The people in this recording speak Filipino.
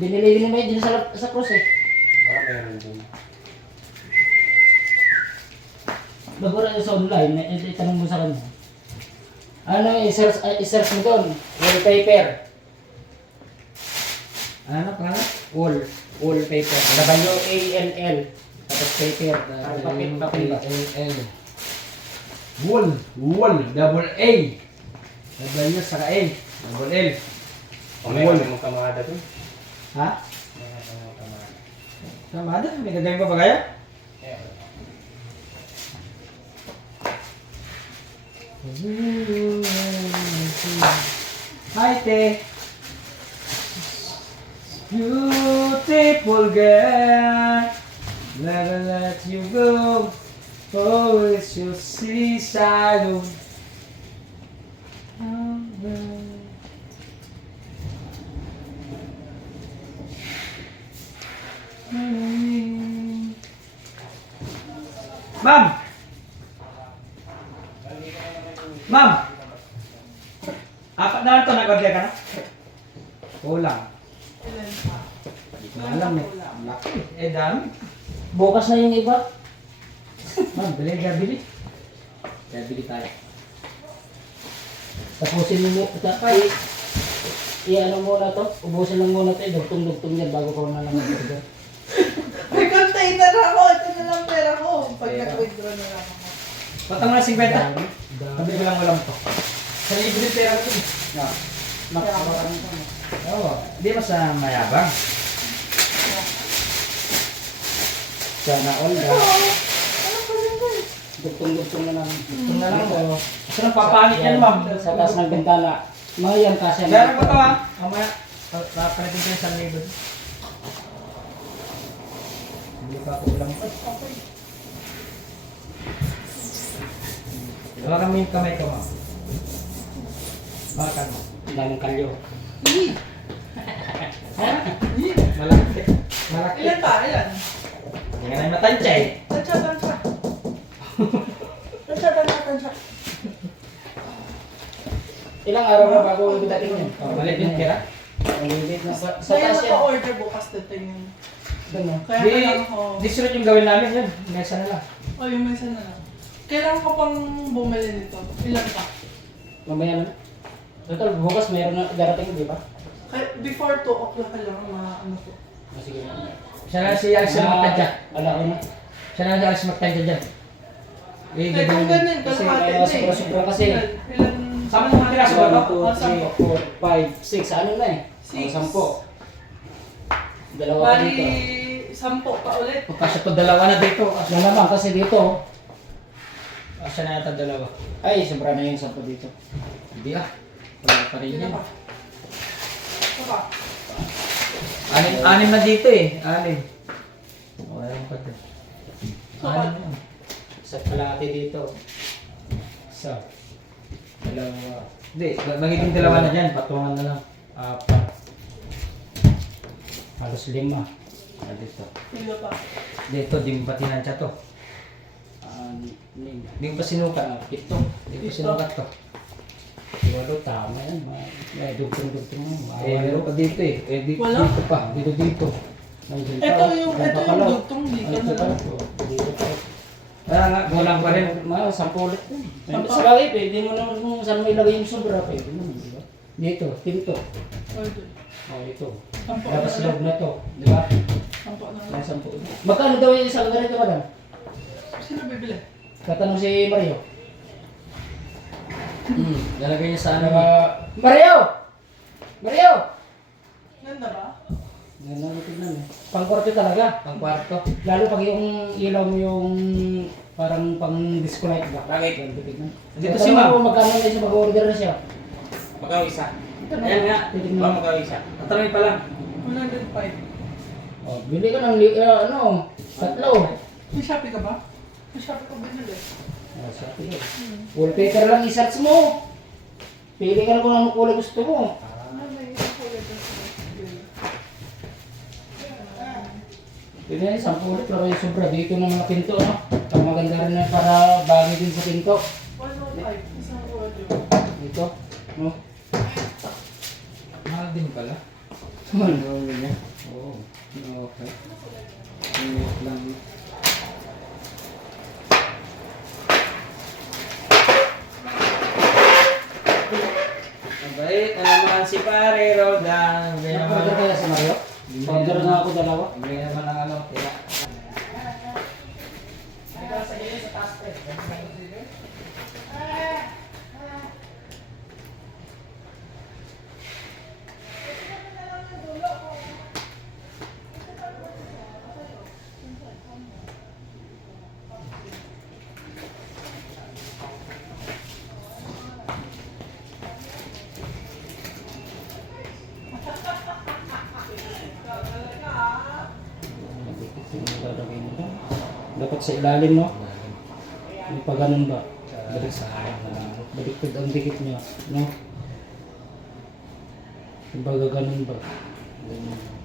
Binili mo yun sa cross eh. Meron din. Bagura sa online, itanong mo sa kanya. Ano i-search mo doon? Wallpaper. Ano pangalan? Wallpaper. W-A-L-L. Tapos paper. Papel ba? L. Wall. Double A. W saka A. Double L. Wall. May kamada to. Ha? Kamada? May gagawin pa ba kaya? Hi, te. Beautiful girl, never let you go. Always you'll see shadow. Ma'am! Ma'am! Apat na lang ito, nag-order ka na? Kulang. Ilan pa? Hindi ko alam eh. Laki. Eh, dami. Bukas na yung iba. Ma'am, bili. Bili tayo. Tapusin mo i-ano muna to. Ubusin lang muna to. Dugtong-dugtong yan bago ko na lang mag-order. May container ako. Ito na lang pera ko. Pag nag-withdraw na lang ako. Patang na 50. Sabi ko lang walang to. Sa libre pera ko ito. No. Nakakaroon ka mo. Oo. Hindi mas mayabang. Sana all na. Ano pa rin ba? Dugtong-dugtong na lang. Ito na lang ito. Kasi nagpapanit yan, ma'am. Sa taas ng bintana. Mga yan kasi. Meron pa ito ha. Mamaya. Papalitin ko yung sa libre. Hindi pa ako ulam. Hawakan mo yung kamay ko, ma'am. Hawakan mo. Ang daming kalyo. Malaki. Malaki. Ilan pa? Ilan? Hindi ka na matansya eh. Tansya. Tansya. Ilang araw na bago dating yun? Balik yung pera. Malilit na. Sa Kaya taas yan. naka-order bukas dating yun. Doon Kaya Di, kailangan ko... di sunod yung gawin namin yun. Nesa na lang. Oh, yung may isa na lang. Kailangan ko pang bumili nito. Ilan pa? Mamaya na. Total, bukas mayroon na darating, di ba? Kaya before 2 o'clock lang ano po. Sige na. Siya na si Alice magtadya. Ala ko na. Siya na si Alice magtadya dyan. Eh, Kaya kung ganyan, Kasi kalahati may na sobra-sobra kasi. Ilan? Sama mo mga piraso ba ito? 1, 2, 3, 4, 5, 6. Ano na eh? 6. 10. Dalawa pa Bali, dito. 10 pa ulit. Kasi ito dalawa na dito. Yan naman kasi dito. Asa na yata dalawa. Ay, sobra na yung 10 dito. Hindi ah. Wala pa rin Ilan yan. pa? Ito pa. Anim na dito eh. Anim. Wala pa ito. Anim na. Sa kalahati dito. Isa. Dalawa. Hindi, magiging dalawa na dyan. Patungan na lang. Apat. Halos 5. Dito. Ilan pa? Dito, di mo pa tinansya to. 6. Di mo pa sinukat. 7. Di mo sinukat to. Walo, tama yan. May dugtong-dugtong mo. Meron pa dito eh. Dito, Wala? dito pa. Dito. Ito yung dugtong dito na lang. Dito pa. Kaya nga, kulang pa rin. Mga 10 ulit. Sampo? Sa bagay, pwede mo naman kung saan mo ilagay yung sobra. Pwede mo, di ba? Dito, tinto. Order. Oh, ito. 10 Tapos na loob lang. na to. Di ba? 10 na May lang. 10. Magkano daw yung isang ganito, madam? Sino bibili? Katanong si Mario. Lalagay niya sa ano. Mario! Mario! Ganda ba? Ganda mo tignan eh. Pang-kwarto talaga. Pang kwarto. Lalo pag yung ilaw mo yung parang pang-disco light ba? Bakit? Ganda tignan. Dito si ma'am. Magkano na siya mag-order na siya? Magaw isa. Ayan nga. Titignan Ma'am, mo. magaw isa. Tatanungin pa lang. 105. Oh, bili ka ng tatlo. May Shopee ka ba? May Shopee ka binili. Ah, sabi ko. Wallpaper lang i-search mo. Pili ka na kung anong kulay gusto mo. Ano may kulay ba sa Pili na 10 ulit pero yung sobra dito ng mga pinto. No? Ang maganda rin na para bagay din sa pinto. 105. Isang order. Dito. No? Mahal din pala. Ano niya? Powder nga ako dalawa. Hindi naman ang ano, kaya. Dapat sa ilalim, no? Hindi pa ganun ba? Balik Sa baliktad ang dikit niya, no? Kumbaga ganun ba? Ganun.